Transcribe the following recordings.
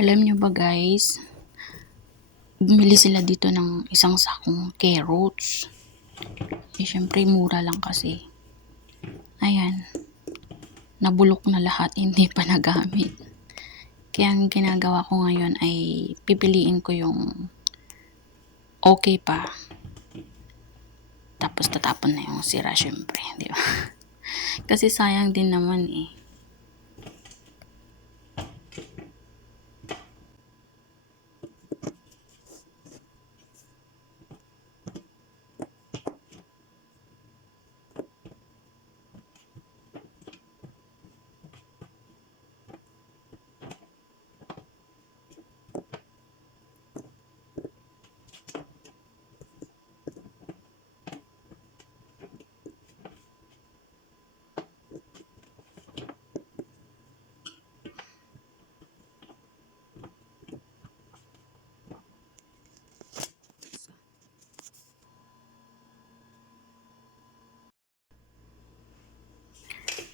Alam niyo ba guys, bumili sila dito ng isang sakong carrots. Eh syempre mura lang kasi. Ayan, nabulok na lahat, hindi pa nagamit. Kaya ang ginagawa ko ngayon ay pipiliin ko yung okay pa. Tapos tatapon na yung sira syempre, di ba? Kasi sayang din naman eh.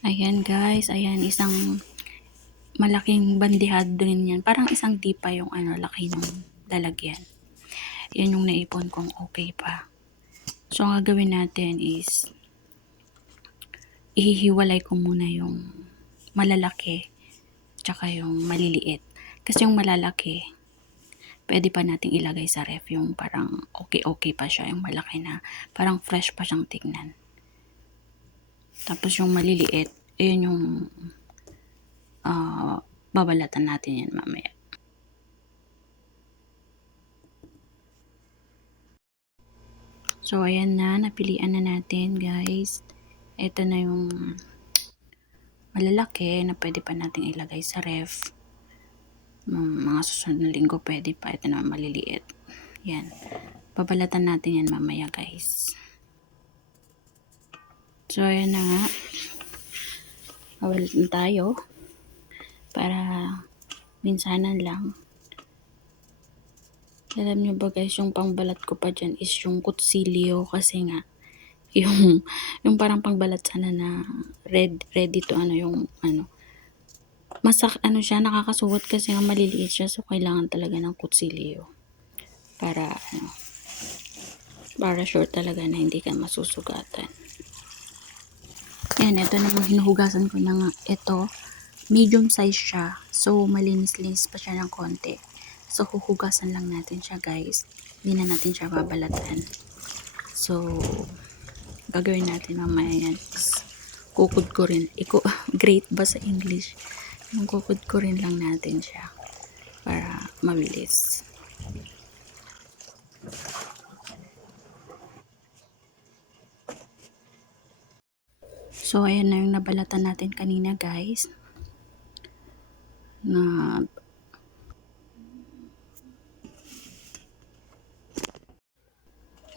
Ayan guys, ayan isang malaking bandihado din yan. Parang isang dipa yung laki ng lalagyan. Yan yung naipon kong okay pa. So ang gagawin natin is ihihiwalay ko muna yung malalaki tsaka yung maliliit. Kasi yung malalaki, pwede pa nating ilagay sa ref, yung parang okay pa siya, yung malaki na parang fresh pa siyang tignan. Tapos yung maliliit, ayun yung babalatan natin yan mamaya. So ayan na, napilian na natin guys. Ito na yung malalaki na pwede pa nating ilagay sa ref. Mga susunod na linggo pwede pa. Ito na maliliit. Yan. Babalatan natin yan mamaya guys. So ayan na nga. Babalatan tayo. Para minsanan lang. Alam nyo ba guys, yung pangbalat ko pa dyan is yung kutsilyo. Kasi nga, yung parang pangbalat sana na ready to yung siya, nakakasugat kasi nga maliliit siya, so kailangan talaga ng kutsilyo para para sure talaga na hindi ka masusugatan. Yan, ito namang hinuhugasan ko na nga. Ito, medium size siya, so malinis-linis pa siya ng konti. So huhugasan lang natin siya guys, hindi na natin siya babalatan. So gagawin natin mamaya yan, kukod ko rin, great ba sa English? Yung kukod ko rin lang natin siya para mabilis. So ayan na yung nabalatan natin kanina guys, na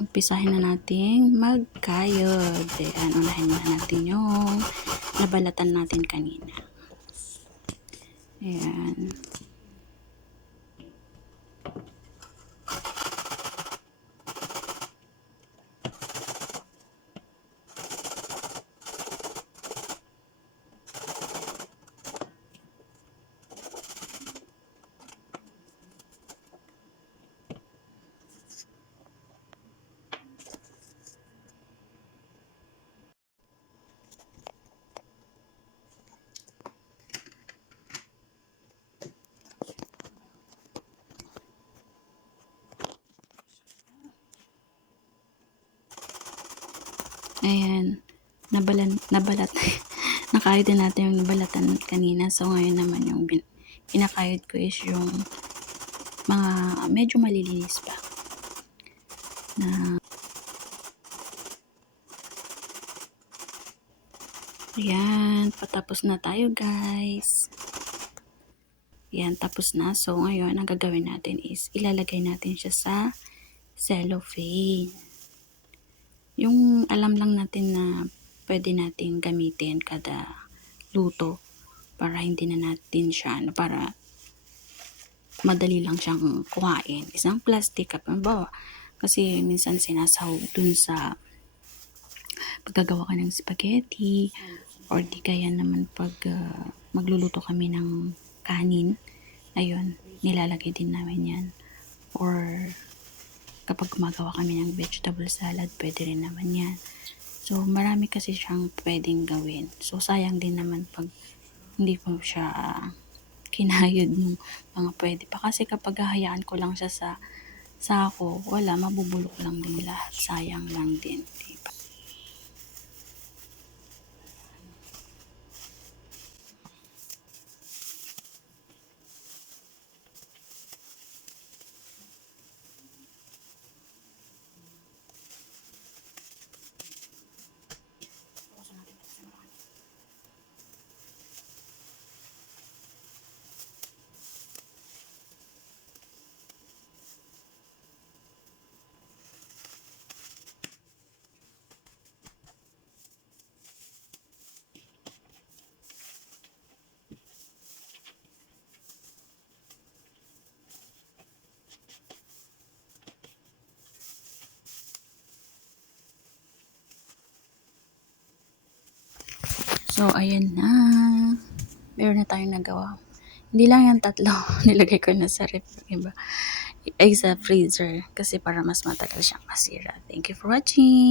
umpisahin na natin magkayod. Ayan, unahin na natin yung nabalatan natin kanina. Ayan. Ayan, nabalat. Nakayod din natin yung nabalatan kanina. So ngayon naman yung pinakayod ko is yung mga medyo malilinis pa. Ayan, patapos na tayo guys. Ayan, tapos na. So ngayon, ang gagawin natin is ilalagay natin siya sa cellophane. Yung alam lang natin na pwede natin gamitin kada luto para hindi na natin siya, para madali lang siyang kuhain. Isang plastic cup, kasi minsan sinasahog dun sa paggagawa ka ng spaghetti, or di kaya naman pag magluluto kami ng kanin, ayun, nilalagay din namin yan. Or kapag gumagawa kami ng vegetable salad, pwede rin naman yan. So, marami kasi siyang pwedeng gawin. So, sayang din naman pag hindi po siya kinayod ng mga pwede pa. Kasi kapag hahayaan ko lang siya sa sako, wala, mabubulok lang din lahat. Sayang lang din. Diba? So, ayan na. Meron na tayong nagawa. Hindi lang yan 3. Nilagay ko na sa ref, iba? Ay, sa freezer. Kasi para mas matagal siyang masira. Thank you for watching.